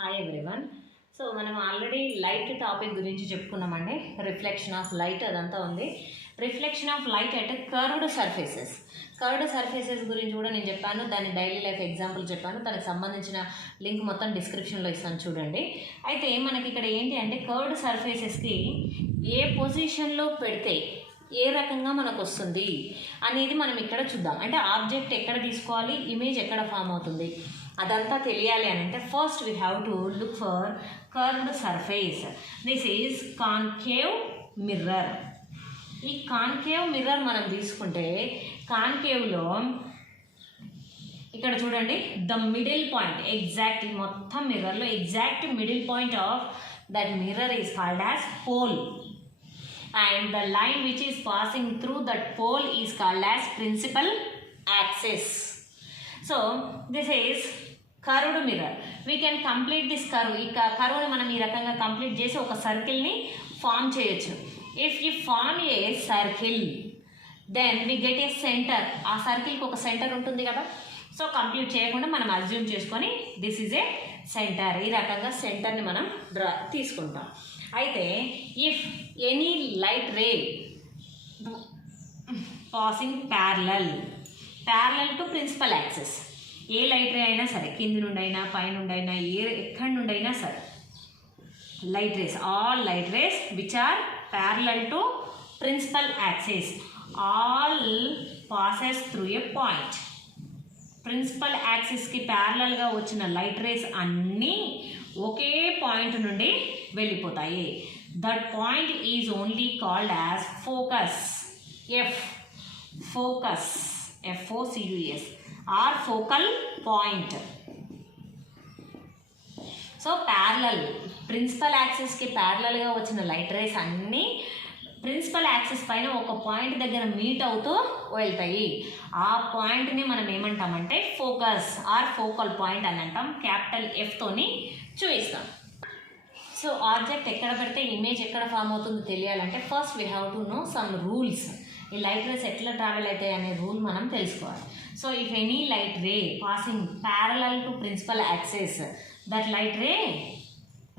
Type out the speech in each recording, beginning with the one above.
Hi everyone. So మనం already light topic గురించి చెప్పుకున్నామండి. Reflection of light అదంతా ఉంది. రిఫ్లెక్షన్ ఆఫ్ లైట్ అంటే కర్వ్డ్ సర్ఫేసెస్ గురించి కూడా నేను చెప్పాను. దాని డైలీ లైఫ్ ఎగ్జాంపుల్ చెప్పాను. దానికి సంబంధించిన లింక్ మొత్తం డిస్క్రిప్షన్లో ఇస్తాను చూడండి. అయితే మనకి ఇక్కడ ఏంటి అంటే కర్వ్డ్ సర్ఫేసెస్కి ఏ పొజిషన్లో పెడితే ఏ రకంగా మనకు వస్తుంది అనేది మనం ఇక్కడ చూద్దాం. అంటే ఆబ్జెక్ట్ ఎక్కడ తీసుకోవాలి, ఇమేజ్ ఎక్కడ ఫామ్ అవుతుంది అదంతా తెలియాలి అని అంటే first we have to look for curved surface. This is concave mirror. ఈ కాన్కేవ్ మిర్రర్ మనం తీసుకుంటే కాన్కేవ్లో ఇక్కడ చూడండి ద మిడిల్ పాయింట్ ఎగ్జాక్ట్ మొత్తం మిర్రర్లో exact middle point of that mirror is called as pole and the line which is passing through that pole is called as principal axis. So this is curved mirror. We can complete this curve. ఈ curve ని మనం ఈ రకంగా complete చేసి ఒక circle ని form చేయొచ్చు. If you form a circle then we get a center. ఆ సర్కిల్ కి ఒక సెంటర్ ఉంటుంది కదా. సో కంప్లీట్ చేయకుండా మనం అజ్యూమ్ చేసుకొని దిస్ ఈజ్ ఏ సెంటర్. ఈ రకంగా సెంటర్ని మనం తీసుకుంటాం. అయితే if any light ray passing parallel to principal axis, ఏ లైట్ రే అయినా సరే కింది నుండి అయినా పైనుండి అయినా ఎక్కడి నుండి అయినా సరే light rays, all light rays which are parallel to principal axis all passes through a point. Principal యాక్సిస్కి ప్యారలల్గా వచ్చిన లైట్ రేస్ అన్నీ ఒకే పాయింట్ నుండి వెళ్ళిపోతాయి. That point is only called as focus. Focus FOCUS or focal point. So parallel principal యాక్సిస్కి ప్యారలల్గా వచ్చిన లైట్ రేస్ అన్నీ ప్రిన్సిపల్ యాక్సిస్ పైన ఒక పాయింట్ దగ్గర మీట్ అవుతూ వెళ్తాయి. ఆ పాయింట్ని మనం ఏమంటామంటే ఫోకస్ ఆర్ ఫోకల్ పాయింట్ అని అంటాం. క్యాపిటల్ Fతోని చూపిస్తాం. సో ఆబ్జెక్ట్ ఎక్కడ పెడితే ఇమేజ్ ఎక్కడ ఫామ్ అవుతుందో తెలియాలంటే first we have to know some rules. ఈ లైట్ రేస్ ఎట్లా ట్రావెల్ అవుతాయి అనే రూల్ మనం తెలుసుకోవాలి. So if any light ray passing parallel to principal axis that light ray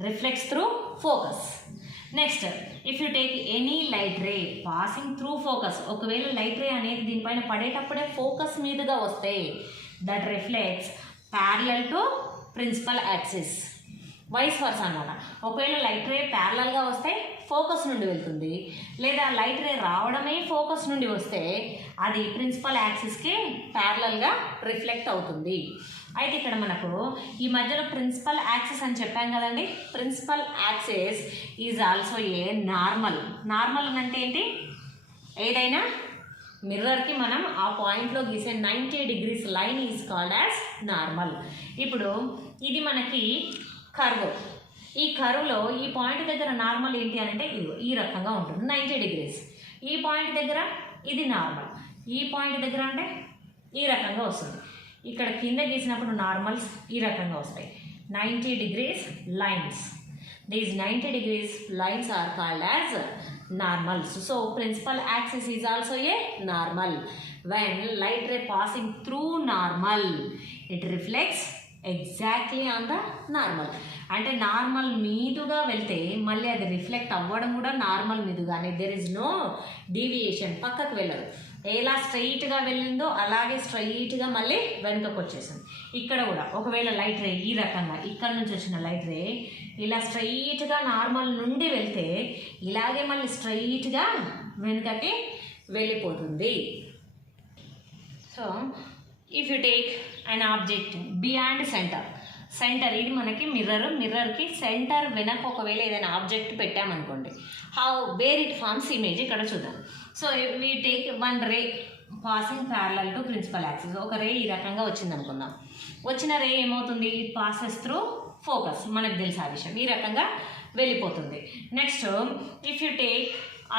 reflects through focus. Next if you take any light ray passing through focus, ఒకవేళ light ray అనేది దీనిపైన పడేటప్పుడే focus మీదుగా వస్తే that reflects parallel to principal axis. Vice versa అన్నమాట. ఒకవేళ light రే ప్యారలల్గా వస్తే ఫోకస్ నుండి వెళ్తుంది, లేదా లైట్ రే రావడమే ఫోకస్ నుండి వస్తే అది ప్రిన్సిపల్ యాక్సిస్కి ప్యారలల్గా రిఫ్లెక్ట్ అవుతుంది. అయితే ఇక్కడ మనకు ఈ మధ్యలో ప్రిన్సిపల్ యాక్సిస్ అని చెప్పాం కదండి. Principal axis is also a normal. Normal అంటే ఏంటి? ఏదైనా మిర్రర్కి మనం ఆ పాయింట్లో గీసే 90 degrees line is called as normal. ఇప్పుడు ఇది మనకి కర్వ్. ఈ కర్వ్లో ఈ పాయింట్ దగ్గర నార్మల్ ఏంటి అని అంటే ఈ రకంగా ఉంటుంది 90 degrees. ఈ పాయింట్ దగ్గర ఇది నార్మల్, ఈ పాయింట్ దగ్గర అంటే ఈ రకంగా వస్తుంది. ఇక్కడ కింద గీసినప్పుడు నార్మల్స్ ఈ రకంగా వస్తాయి 90 degrees lines. These 90 degrees lines are called as normals. So principal axis is also a normal. When light ray passing through normal it reflects exactly on the normal. అంటే నార్మల్ మీదుగా వెళ్తే మళ్ళీ అది రిఫ్లెక్ట్ అవ్వడం కూడా నార్మల్ మీదుగానే. There is no deviation, పక్కకు వెళ్ళదు. ఎలా స్ట్రైట్గా వెళ్ళిందో అలాగే స్ట్రైట్గా మళ్ళీ వెనుకకు వచ్చేసింది. ఇక్కడ కూడా ఒకవేళ లైట్ రే ఈ రకంగా ఇక్కడ నుంచి వచ్చిన లైట్ రే ఇలా స్ట్రైట్గా నార్మల్ నుండి వెళ్తే ఇలాగే మళ్ళీ స్ట్రైట్గా వెనుకకి వెళ్ళిపోతుంది. So if you take an object beyond centre ఇది మనకి మిర్రర్కి సెంటర్ వెనక ఒకవేళ ఏదైనా ఆబ్జెక్ట్ పెట్టామనుకోండి, how where it forms image ఇక్కడ చూద్దాం. So we take one ray passing parallel to principal axis. ఒక రే ఈ రకంగా వచ్చింది అనుకుందాం. వచ్చిన రే ఏమవుతుంది? It passes through focus. మనకు తెలుసు ఆ విషయం. ఈ రకంగా వెళ్ళిపోతుంది. Next if you take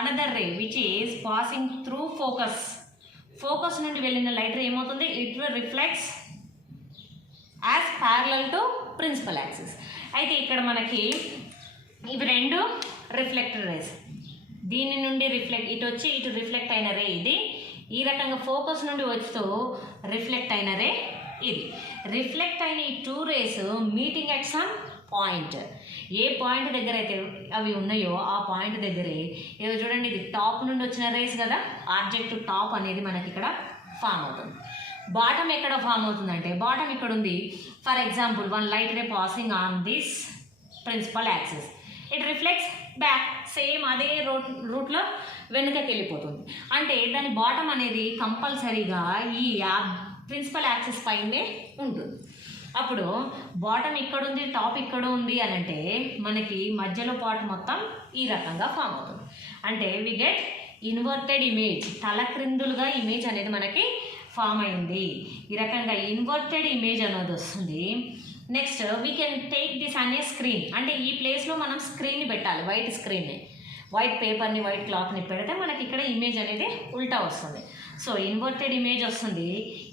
another ray which is passing through focus నుండి వెళ్ళిన లైట్ రే ఏమవుతుంది? It reflects as parallel to principal axis. అయితే ఇక్కడ మనకి ఇవి రెండు రిఫ్లెక్టెడ్ రేస్. దీని నుండి ఇటు వచ్చి ఇటు రిఫ్లెక్ట్ అయిన రే ఇది. ఈ రకంగా ఫోకస్ నుండి వస్తూ రిఫ్లెక్ట్ అయిన రే ఇది రిఫ్లెక్ట్ అయిన ఈ 2 rays meeting at some point. ఏ పాయింట్ దగ్గర అయితే అవి ఉన్నాయో ఆ పాయింట్ దగ్గరే ఏదో చూడండి, ఇది టాప్ నుండి వచ్చిన రేస్ కదా, ఆబ్జెక్ట్ టాప్ అనేది మనకి ఇక్కడ ఫామ్ అవుతుంది. బాటమ్ ఎక్కడ ఫామ్ అవుతుందంటే బాటమ్ ఇక్కడ ఉంది. For example one light ray passing on this principle axis, it reflects back, same అదే రూట్లో వెనుకకి వెళ్ళిపోతుంది. అంటే దాని బాటమ్ అనేది కంపల్సరీగా ఈ ప్రిన్సిపల్ యాక్సిస్ పైనే ఉంటుంది. అప్పుడు బాటమ్ ఇక్కడ ఉంది, టాప్ ఇక్కడ ఉంది అని అంటే మనకి మధ్యలో పార్ట్ మొత్తం ఈ రకంగా ఫామ్ అవుతుంది. అంటే వి గెట్ ఇన్వర్టెడ్ ఇమేజ్, తలక్రిందులుగా ఇమేజ్ అనేది మనకి ఫామ్ అయింది. ఈ రకంగా ఇన్వర్టెడ్ ఇమేజ్ అనేది వస్తుంది. Next we can take this అనే స్క్రీన్, అంటే ఈ ప్లేస్లో మనం స్క్రీన్ని పెట్టాలి, వైట్ స్క్రీన్ని, వైట్ పేపర్ని వైట్ క్లాత్ని పెడితే మనకి ఇక్కడ ఇమేజ్ అనేది ఉల్టా వస్తుంది. సో ఇన్వర్టెడ్ ఇమేజ్ వస్తుంది.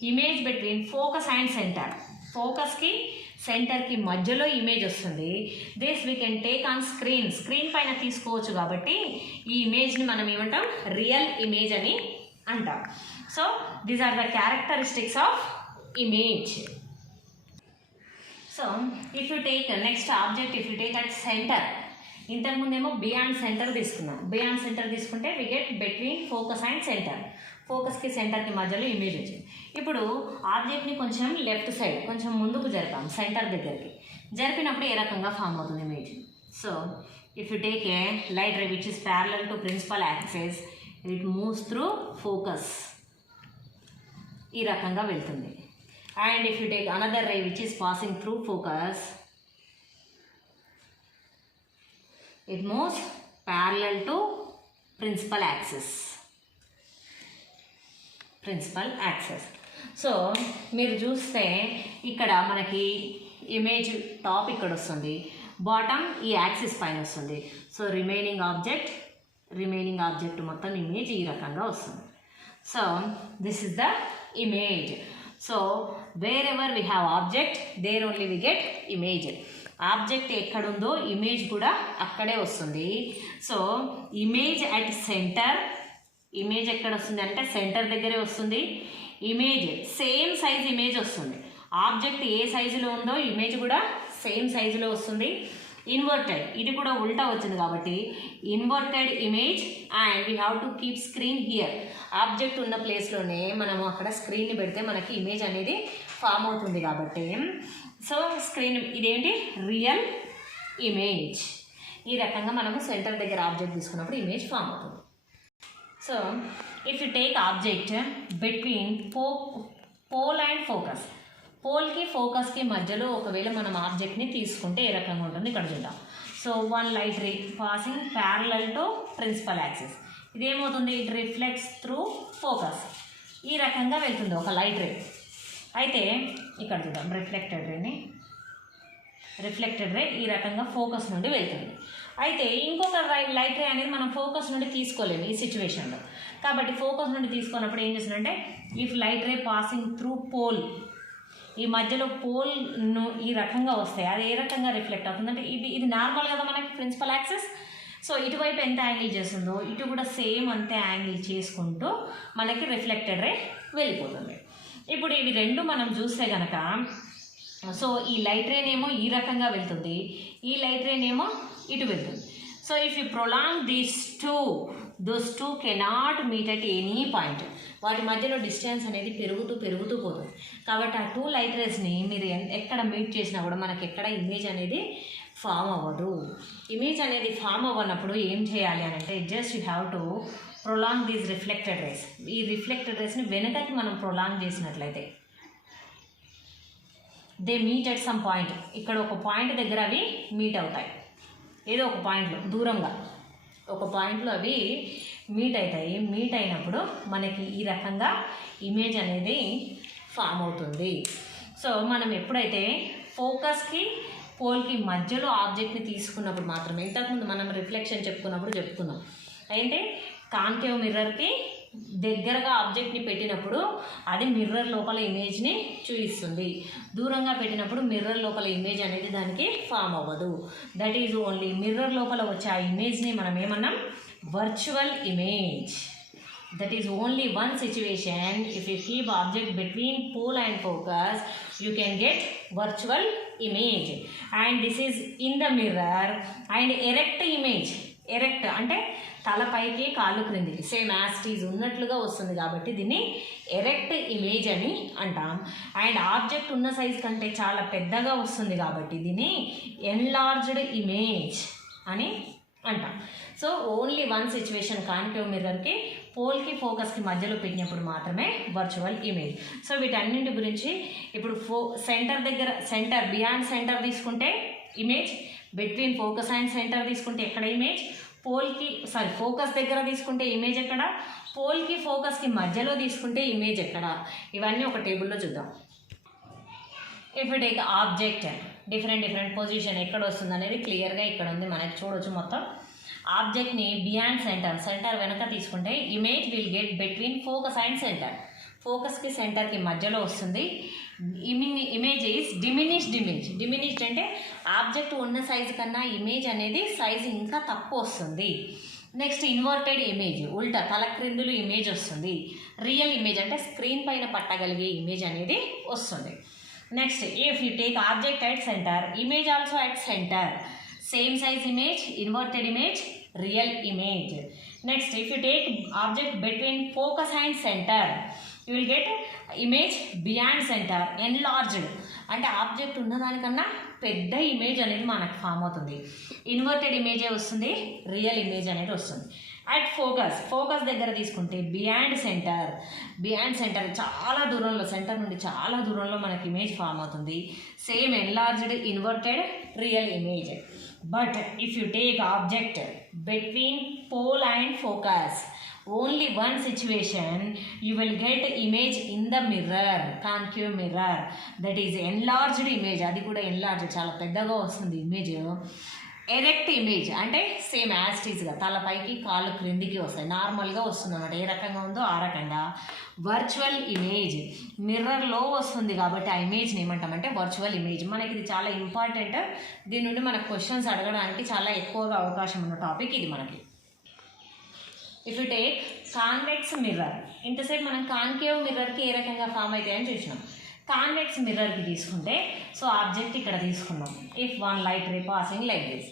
Image between focus and center, ఫోకస్కి సెంటర్కి మధ్యలో ఇమేజ్ వస్తుంది. This we can take on screen, screen పైన తీసుకోవచ్చు కాబట్టి ఈ ఇమేజ్ని మనం ఏమంటాం, రియల్ ఇమేజ్ అని అంటాం. So these are the characteristics of image. So if you take next object, if you take at center, ఇంతకుముందేమో బియాండ్ సెంటర్ తీసుకున్నాం. బియాండ్ సెంటర్ తీసుకుంటే we get between focus and center, ఫోకస్కి సెంటర్కి మధ్యలో ఇమేజ్ వచ్చింది. ఇప్పుడు ఆబ్జెక్ట్ని కొంచెం లెఫ్ట్ సైడ్ కొంచెం ముందుకు జరిపాం, సెంటర్ దగ్గరికి జరిపినప్పుడు ఏ రకంగా ఫామ్ అవుతుంది image. So if you take a light ray which is parallel to principal axis, it moves through focus, ఈ రకంగా వెళ్తుంది. And if you take another ray which is passing through focus, it moves parallel to principal axis. సో మీరు చూస్తే ఇక్కడ మనకి image top ఇక్కడ వస్తుంది, బాటమ్ ఈ యాక్సిస్ పైన వస్తుంది. సో రిమైనింగ్ ఆబ్జెక్ట్ మొత్తం ఇమేజ్ ఈ రకంగా వస్తుంది. So this is the image. So wherever we have object, there only we get image. Object ఎక్కడుందో ఇమేజ్ కూడా అక్కడే వస్తుంది. So image at center, image ఎక్కడ వస్తుంది అంటే సెంటర్ దగ్గరే వస్తుంది. ఇమేజ్ సేమ్ సైజ్ ఇమేజ్ వస్తుంది, ఆబ్జెక్ట్ ఏ సైజులో ఉందో ఇమేజ్ కూడా సేమ్ సైజులో వస్తుంది. ఇన్వర్టెడ్, ఇది కూడా ఉల్టా వచ్చింది కాబట్టి inverted image. And we have to keep screen here, object ఉన్న ప్లేస్లోనే మనము అక్కడ స్క్రీన్ని పెడితే మనకి ఇమేజ్ అనేది ఫామ్ అవుతుంది కాబట్టి సో స్క్రీన్ ఇదేంటి, రియల్ ఇమేజ్. ఈ రకంగా మనము సెంటర్ దగ్గర ఆబ్జెక్ట్ తీసుకున్నప్పుడు ఇమేజ్ ఫామ్ అవుతుంది. So if you take object between pole and focus, పోల్కి ఫోకస్కి మధ్యలో ఒకవేళ మనం ఆబ్జెక్ట్ని తీసుకుంటే ఏ రకంగా ఉంటుంది ఇక్కడ చూద్దాం. So one light ray passing parallel to principal axis, ఇదేమవుతుంది, ఇట్ రిఫ్లెక్ట్స్ త్రూ ఫోకస్, ఈ రకంగా వెళ్తుంది ఒక లైట్ రే. అయితే ఇక్కడ చూద్దాం, రిఫ్లెక్టెడ్ రే ఈ రకంగా ఫోకస్ నుండి వెళ్తుంది. అయితే ఇంకొక లైట్ రే అనేది మనం ఫోకస్ నుండి తీసుకోలేము ఈ సిచ్యువేషన్లో, కాబట్టి ఫోకస్ నుండి తీసుకున్నప్పుడు ఏం చేస్తుందంటే if light ray passing through pole, ఈ మధ్యలో పోల్ను ఈ రకంగా వస్తాయి, అది ఏ రకంగా రిఫ్లెక్ట్ అవుతుందంటే ఇది నార్మల్ కదా మనకి ప్రిన్సిపల్ యాక్సిస్. సో ఇటువైపు ఎంత యాంగిల్ చేస్తుందో ఇటు కూడా సేమ్ అంతే యాంగిల్ చేసుకుంటూ మనకి రిఫ్లెక్టెడ్ రే వెళ్ళిపోతుంది. ఇప్పుడు ఇవి రెండు మనం చూస్తే కనుక, సో ఈ లైట్ రేనేమో ఈ రకంగా వెళ్తుంది, ఈ లైట్ రేనేమో ఇటు వెళ్తుంది. So if you prolong those two cannot meet at any point, వాటి మధ్యలో డిస్టెన్స్ అనేది పెరుగుతూ పోతుంది. కాబట్టి ఆ 2 లైట్ రేస్ని మీరు ఎక్కడ మీట్ చేసినా కూడా మనకి ఎక్కడ ఇమేజ్ అనేది ఫామ్ అవ్వదు. ఇమేజ్ అనేది ఫామ్ అవ్వనప్పుడు ఏం చేయాలి అని అంటే just you have to prolong these reflected race. ఈ రిఫ్లెక్టెడ్ రేస్ని వెనకకి మనం ప్రొలాంగ్ చేసినట్లయితే they meet at some point, ఇక్కడ ఒక పాయింట్ దగ్గర అవి మీట్ అవుతాయి, ఏదో ఒక పాయింట్లో దూరంగా ఒక పాయింట్లో అవి మీట్ అవుతాయి. మీట్ అయినప్పుడు మనకి ఈ రకంగా ఇమేజ్ అనేది ఫామ్ అవుతుంది. సో మనం ఎప్పుడైతే ఫోకస్కి పోల్కి మధ్యలో ఆబ్జెక్ట్ని తీసుకున్నప్పుడు మాత్రమే, ఇంతకుముందు మనం రిఫ్లెక్షన్ చెప్పుకున్నాం అయితే కాన్కేవ్ మిర్రర్కి దగ్గరగా ఆబ్జెక్ట్ని పెట్టినప్పుడు అది మిర్రర్ లోపల ఇమేజ్ని చూపిస్తుంది, దూరంగా పెట్టినప్పుడు మిర్రర్ లోపల ఇమేజ్ అనేది దానికి ఫామ్ అవ్వదు. దట్ ఈజ్ ఓన్లీ మిర్రర్ లోపల వచ్చే ఆ ఇమేజ్ని మనం ఏమన్నాం, virtual image. That is only one situation. If you keep object between pole and focus, you can get virtual image. And this is in the mirror. And erect image, erect అంటే తల పైకి కాళ్ళు క్రిందికి సేమ్ యాస్టీజ్ ఉన్నట్లుగా వస్తుంది కాబట్టి దీన్ని erect image అని అంటాం. అండ్ ఆబ్జెక్ట్ ఉన్న సైజ్ కంటే చాలా పెద్దగా వస్తుంది కాబట్టి దీన్ని ఎన్లార్జ్డ్ ఇమేజ్ అని అంటాం. So only one situation concave మిర్రర్కి పోల్కి ఫోకస్కి మధ్యలో పెట్టినప్పుడు మాత్రమే వర్చువల్ ఇమేజ్. సో వీటన్నింటి గురించి ఇప్పుడు సెంటర్ దగ్గర సెంటర్ బియాండ్ సెంటర్ తీసుకుంటే image, between focus and centre తీసుకుంటే ఎక్కడ ఇమేజ్, ఫోకస్ దగ్గర తీసుకుంటే ఇమేజ్ ఎక్కడ, పోల్కి ఫోకస్కి మధ్యలో తీసుకుంటే ఇమేజ్ ఎక్కడ, ఇవన్నీ ఒక టేబుల్లో చూద్దాం. If you take object different position ఎక్కడ వస్తుంది అనేది క్లియర్గా ఇక్కడ ఉంది, మనకి చూడవచ్చు. మొత్తం ఆబ్జెక్ట్ని బియాండ్ సెంటర్ వెనక తీసుకుంటే image will get between focus and center, ఫోకస్కి సెంటర్కి మధ్యలో వస్తుంది. ఇమేజ్ ఈజ్ డిమినిష్డ్ అంటే ఆబ్జెక్ట్ ఉన్న సైజు కన్నా ఇమేజ్ అనేది సైజు ఇంకా తక్కువ వస్తుంది. నెక్స్ట్ ఇన్వర్టెడ్ ఇమేజ్, ఉల్టా తల క్రిందులు ఇమేజ్ వస్తుంది. రియల్ ఇమేజ్ అంటే స్క్రీన్ పైన పట్టగలిగే ఇమేజ్ అనేది వస్తుంది. Next if you take object at center, image also at center, same size image, inverted image, real image. Next if you take object between focus and centre, you will get image beyond centre, enlarged అంటే object ఉన్నదానికన్నా పెద్ద image అనేది మనకు form అవుతుంది. Inverted ఇమేజే వస్తుంది, real image అనేది వస్తుంది. At focus దగ్గర తీసుకుంటే బియాండ్ సెంటర్ చాలా దూరంలో, సెంటర్ నుండి చాలా దూరంలో మనకి ఇమేజ్ ఫామ్ అవుతుంది. Same enlarged, inverted, real image. But if you take object between pole and focus, only one situation you will get image in the mirror, concave mirror, that is enlarged image, అది కూడా enlarged చాలా పెద్దగా వస్తుంది image. Erect image అంటే same యాస్టీస్గా తలపైకి కాళ్ళు క్రిందికి వస్తాయి, నార్మల్గా వస్తుంది అన్నమాట, ఏ రకంగా ఉందో ఆ రకంగా. వర్చువల్ ఇమేజ్ మిర్రర్లో వస్తుంది కాబట్టి ఆ ఇమేజ్ని ఏమంటామంటే వర్చువల్ ఇమేజ్. మనకి ఇది చాలా ఇంపార్టెంట్, దీని నుండి మనకు క్వశ్చన్స్ అడగడానికి చాలా ఎక్కువగా అవకాశం ఉన్న టాపిక్ ఇది మనకి. If you take convex mirror, ఇంతసేపు మనం కాన్కేవ్ మిర్రర్కి ఏ రకంగా ఫామ్ అవుతాయని చూసినాం. కాన్వెక్స్ మిర్రర్కి తీసుకుంటే సో ఆబ్జెక్ట్ ఇక్కడ తీసుకున్నాం. If one light ray passing like this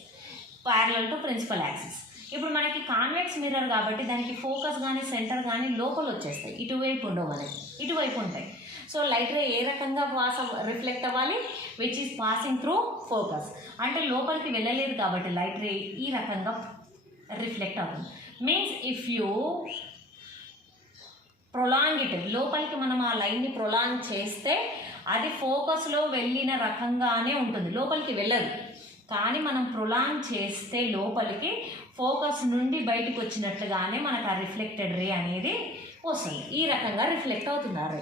parallel to principal axis. ఇప్పుడు మనకి కాన్వెక్స్ మిర్రర్ కాబట్టి దానికి ఫోకస్ కానీ సెంటర్ కానీ లోపల వచ్చేస్తాయి, ఇటువైపు ఉండవు, మనకి ఇటువైపు ఉంటాయి. సో లైట్ రే ఏ రకంగా రిఫ్లెక్ట్ అవ్వాలి, which is passing through focus, అంటే లోపలికి వెళ్ళలేదు కాబట్టి లైట్ రే ఈ రకంగా రిఫ్లెక్ట్ అవుతుంది. Means if you prolong it, లోపలికి మనం ఆ లైన్ని ప్రొలాంగ్ చేస్తే అది ఫోకస్లో వెళ్ళిన రకంగానే ఉంటుంది, లోపలికి వెళ్ళదు. కానీ మనం ప్రొలాంగ్ చేస్తే లోపలికి ఫోకస్ నుండి బయటకు వచ్చినట్లుగానే మనకు ఆ రిఫ్లెక్టెడ్ రే అనేది వస్తుంది, ఈ రకంగా రిఫ్లెక్ట్ అవుతుంది ఆ ray.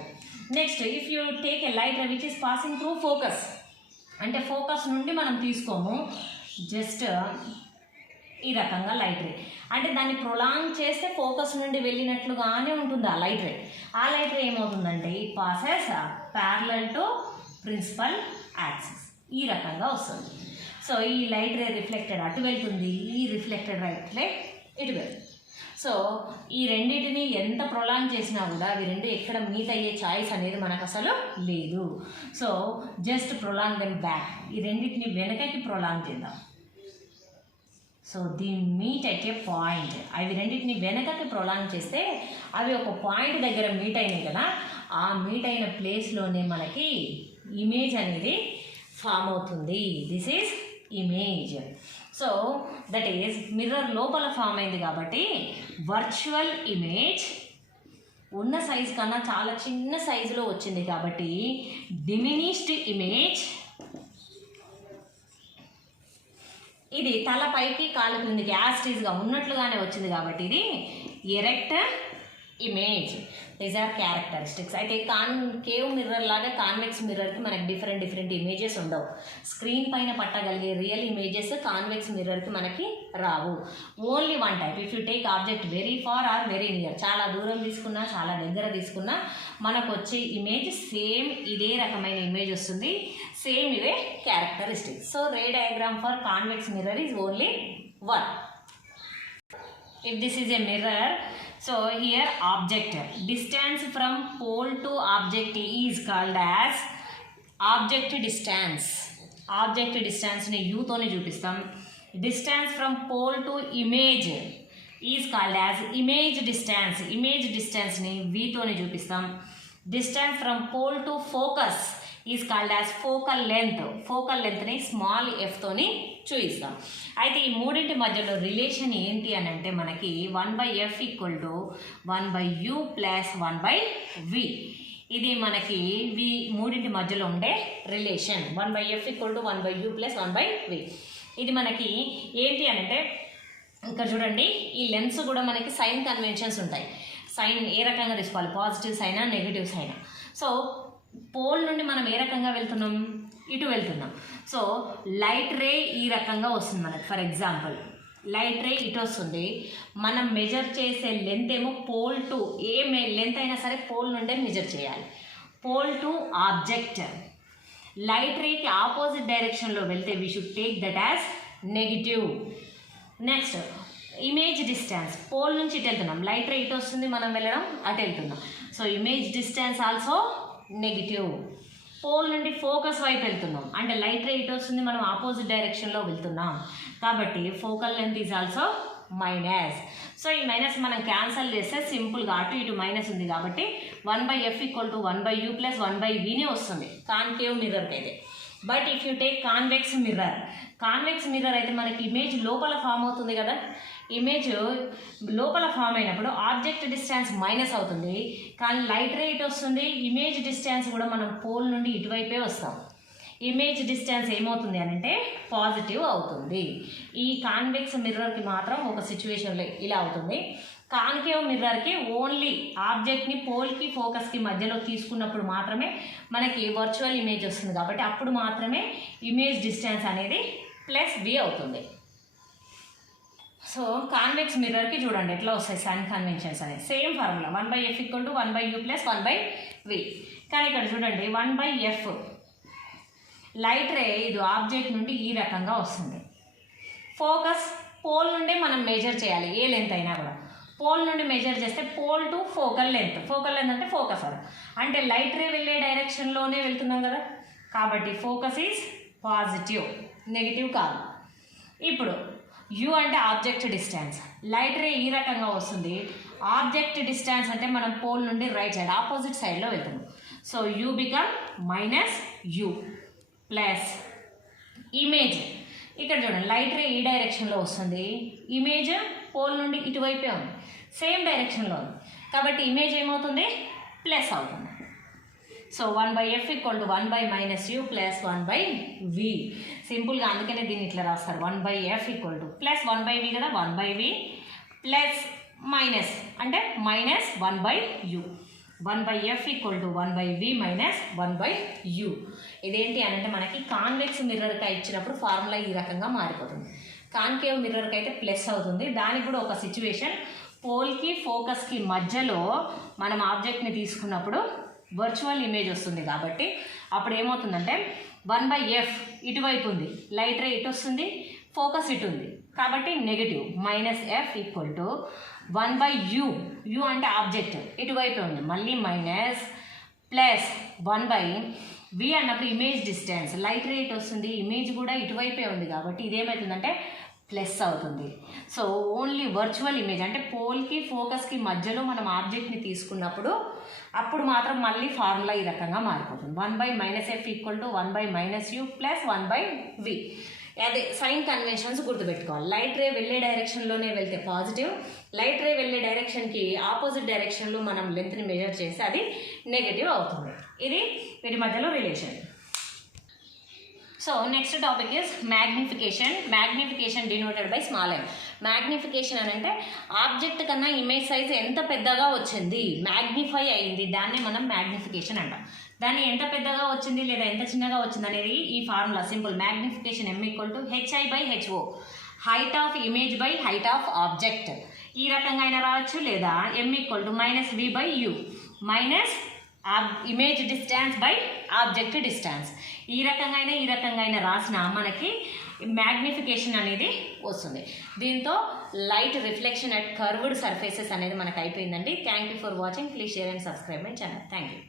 Next if you take a light ray which is passing through focus, అంటే ఫోకస్ నుండి మనం తీసుకోము, జస్ట్ ఈ రకంగా లైట్ రే, అంటే దాన్ని ప్రొలాంగ్ చేస్తే ఫోకస్ నుండి వెళ్ళినట్లుగానే ఉంటుంది ఆ లైట్ రే. ఆ లైట్ రే ఏమవుతుందంటే ఈ passes parallel to principal axis, ఈ రకంగా వస్తుంది. సో ఈ లైట్ రే రిఫ్లెక్టెడ్ అటు వెళ్తుంది, ఈ రిఫ్లెక్టెడ్ లైట్ రే ఇటు వెళ్తుంది. సో ఈ రెండింటిని ఎంత ప్రొలాంగ్ చేసినా కూడా అవి రెండు ఎక్కడ మీట్ అయ్యే ఛాయిస్ అనేది మనకు అసలు లేదు. So just prolong them back, ఈ రెండింటిని వెనకకి ప్రొలాంగ్ చేద్దాం. సో దీన్ని మీట్ అట్ ఏ పాయింట్, అవి రెండింటిని వెనకకి ప్రొలాంగ్ చేస్తే అవి ఒక పాయింట్ దగ్గర మీట్ అయినాయి కదా, ఆ మీట్ అయిన ప్లేస్లోనే మనకి ఇమేజ్ అనేది ఫామ్ అవుతుంది. This is image. So that is mirror లోపల ఫామ్ అయింది కాబట్టి వర్చువల్ ఇమేజ్ ఉన్న సైజ్ కన్నా చాలా చిన్న సైజులో వచ్చింది కాబట్టి డిమినిష్డ్ ఇమేజ్, ఇది తల పైకి కాలు క్రిందికి యాస్టీస్గా ఉన్నట్లుగానే వచ్చింది కాబట్టి ఇది erect image. These are characteristics. అయితే కాన్కేవ్ మిర్రర్ లాగా కాన్వెక్స్ మిర్రర్కి మనకి డిఫరెంట్ ఇమేజెస్ ఉండవు. స్క్రీన్ పైన పట్టగలిగే రియల్ ఇమేజెస్ కాన్వెక్స్ మిర్రర్కి మనకి రావు. Only one type. If you take object very far or very near, చాలా దూరం తీసుకున్నా చాలా దగ్గర తీసుకున్నా మనకు వచ్చే ఇమేజ్ సేమ్ ఇదే రకమైన ఇమేజ్ వస్తుంది, సేమ్ ఇవే characteristics. So ray diagram for convex mirror is only one. if this is a mirror, so here object, distance from pole to object is called as object distance. Object distance ని u తోనే చూపిస్తాం. Distance from pole to image is called as image distance. Image distance ని v తోనే చూపిస్తాం. Distance from pole to focus is called as focal length. Focal లెంత్ని small F తోని చూపిస్తాం. అయితే ఈ మూడింటి మధ్యలో రిలేషన్ ఏంటి అని అంటే మనకి 1/f = 1/u + 1/v. ఇది మనకి మూడింటి మధ్యలో ఉండే రిలేషన్ 1/f = 1/u + 1/v. ఇది మనకి ఏంటి అని అంటే ఇక్కడ చూడండి, ఈ లెన్స్ కూడా మనకి సైన్ కన్వెన్షన్స్ ఉంటాయి. సైన్ ఏ రకంగా తీసుకోవాలి, పాజిటివ్ సైనా నెగిటివ్ సైనా. సో పోల్ నుండి మనం ఏ రకంగా వెళ్తున్నాం, ఇటు వెళ్తున్నాం. సో లైట్ రే ఈ రకంగా వస్తుంది మనకి. ఫర్ ఎగ్జాంపుల్ లైట్ రే ఇటు వస్తుంది, మనం మెజర్ చేసే లెంత్ ఏమో పోల్ టు, ఏ లెంత్ అయినా సరే పోల్ నుండే మెజర్ చేయాలి. Pole to object. లైట్ రేకి ఆపోజిట్ డైరెక్షన్లో వెళ్తే we should take that as negative. Next image distance. Pole నుంచి ఇటు వెళ్తున్నాం, లైట్ రే ఇటు వస్తుంది, మనం వెళ్ళడం అటు వెళ్తున్నాం. So image distance also negative. Pole నుండి ఫోకస్ వైపు వెళ్తున్నాం, అంటే లైట్ రే ఇటు వస్తుంది, మనం ఆపోజిట్ డైరెక్షన్లో వెళ్తున్నాం కాబట్టి focal length is also minus. So ఈ మైనస్ మనం క్యాన్సల్ చేస్తే సింపుల్గా అటు ఇటు మైనస్ ఉంది కాబట్టి 1/f = 1/u + 1/v వస్తుంది కాన్కేవ్ మిర్రర్కి అయితే. But if you take convex mirror, convex mirror అయితే మనకి ఇమేజ్ లోపల ఫామ్ అవుతుంది కదా. ఇమేజ్ లోపల ఫామ్ అయినప్పుడు ఆబ్జెక్ట్ డిస్టెన్స్ మైనస్ అవుతుంది, కానీ లైట్ రే ఇటు వస్తుంది, ఇమేజ్ డిస్టెన్స్ కూడా మనం పోల్ నుండి ఇటువైపే వస్తాం. ఇమేజ్ డిస్టెన్స్ ఏమవుతుంది అని అంటే పాజిటివ్ అవుతుంది. ఈ కాన్వెక్స్ మిర్రర్కి మాత్రం ఒక సిచ్యువేషన్లో ఇలా అవుతుంది. కాన్కేవ్ మిర్రర్కి ఓన్లీ ఆబ్జెక్ట్ని పోల్కి ఫోకస్కి మధ్యలో తీసుకున్నప్పుడు మాత్రమే మనకి వర్చువల్ ఇమేజ్ వస్తుంది కాబట్టి అప్పుడు మాత్రమే ఇమేజ్ డిస్టెన్స్ అనేది +v అవుతుంది. సో కాన్వెక్స్ మిర్రర్కి చూడండి ఎట్లా వస్తాయి సైన్ కన్వెన్షన్స్ అనేది. Same formula 1/f = 1/u + 1/v. కానీ ఇక్కడ చూడండి 1/f లైట్ రే ఇది ఆబ్జెక్ట్ నుండి ఈ రకంగా వస్తుంది. ఫోకస్ పోల్ నుండి మనం మెజర్ చేయాలి, ఏ లెంత్ అయినా కూడా పోల్ నుండి మెజర్ చేస్తే pole to focal length. Focal length అంటే ఫోకస్ అంటే లైట్ రే వెళ్ళే డైరెక్షన్లోనే వెళ్తున్నాం కదా కాబట్టి ఫోకస్ ఈజ్ పాజిటివ్, నెగిటివ్ కాదు. ఇప్పుడు u అంటే ఆబ్జెక్ట్ డిస్టెన్స్. లైట్ రే ఈ రకంగా వస్తుంది, ఆబ్జెక్ట్ డిస్టెన్స్ అంటే మనం పోల్ నుండి రైట్ సైడ్ ఆపోజిట్ సైడ్లో వెళ్తున్నాం. So u become -u plus image. ఇక్కడ చూడండి లైట్ రే ఈ డైరెక్షన్లో వస్తుంది, ఇమేజ్ పోల్ నుండి ఇటువైపే ఉంది, సేమ్ డైరెక్షన్లో ఉంది కాబట్టి ఇమేజ్ ఏమవుతుంది ప్లస్ అవుతుంది. So 1/f = 1/-u + 1/v. సింపుల్గా అందుకనే దీన్ని ఇట్లా రాస్తారు 1/f + 1/v కదా, 1/v ప్లస్ మైనస్ అంటే -1/u. 1/f = 1/v - 1/u. ఇదేంటి అని అంటే మనకి కాన్వెక్స్ మిర్రర్కి ఇచ్చినప్పుడు ఫార్ములా ఈ రకంగా మారిపోతుంది. కాన్కేవ్ మిర్రర్కి అయితే ప్లస్ అవుతుంది. దానికి కూడా ఒక సిచ్యువేషన్, పోల్కి ఫోకస్కి మధ్యలో మనం ఆబ్జెక్ట్ని తీసుకున్నప్పుడు వర్చువల్ ఇమేజ్ వస్తుంది కాబట్టి అప్పుడు ఏమవుతుందంటే 1/f ఇటువైపు ఉంది, లైట్ రే ఇటు వస్తుంది, ఫోకస్ ఇటు ఉంది కాబట్టి నెగిటివ్. -f = 1/u. u అంటే ఆబ్జెక్ట్ ఇటువైపు ఉంది, మళ్ళీ మైనస్ ప్లస్ 1/v అన్నప్పుడు ఇమేజ్ డిస్టెన్స్. లైట్ రే ఇటు వస్తుంది, ఇమేజ్ కూడా ఇటువైపే ఉంది కాబట్టి ఇదేమవుతుందంటే ప్లస్ అవుతుంది. సో ఓన్లీ వర్చువల్ ఇమేజ్ అంటే పోల్కి ఫోకస్కి మధ్యలో మనం ఆబ్జెక్ట్ని తీసుకున్నప్పుడు అప్పుడు మాత్రం మళ్ళీ ఫార్ములా ఈ రకంగా మారిపోతుంది. 1/-f = 1/-u + 1/v. అదే సైన్ కన్వెన్షన్స్ గుర్తుపెట్టుకోవాలి. లైట్ రే వెళ్ళే డైరెక్షన్లోనే వెళ్తే పాజిటివ్, లైట్ రే వెళ్ళే డైరెక్షన్కి ఆపోజిట్ డైరెక్షన్లో మనం లెంత్ని మెజర్ చేస్తే అది నెగిటివ్ అవుతుంది. ఇది వీటి మధ్యలో relation. So next topic is magnification. Magnification denoted by small m. Magnification అని అంటే ఆబ్జెక్ట్ కన్నా ఇమేజ్ సైజ్ ఎంత పెద్దగా వచ్చింది, మ్యాగ్నిఫై అయింది, దాన్ని మనం మ్యాగ్నిఫికేషన్ అంటాం. దాన్ని ఎంత పెద్దగా వచ్చింది లేదా ఎంత చిన్నగా వచ్చింది అనేది ఈ formula simple. Magnification m = hi/ho, height of image by height of object. ఈ రకంగా అయినా రావచ్చు, లేదా m = -v/u image distance by object distance. ఈ రకంగా అయినా రాసిన మనకి మ్యాగ్నిఫికేషన్ అనేది వస్తుంది. దీంతో light reflection at curved surfaces అనేది మనకు అయిపోయిందండి. Thank you for watching. Please share and subscribe my channel. Thank you.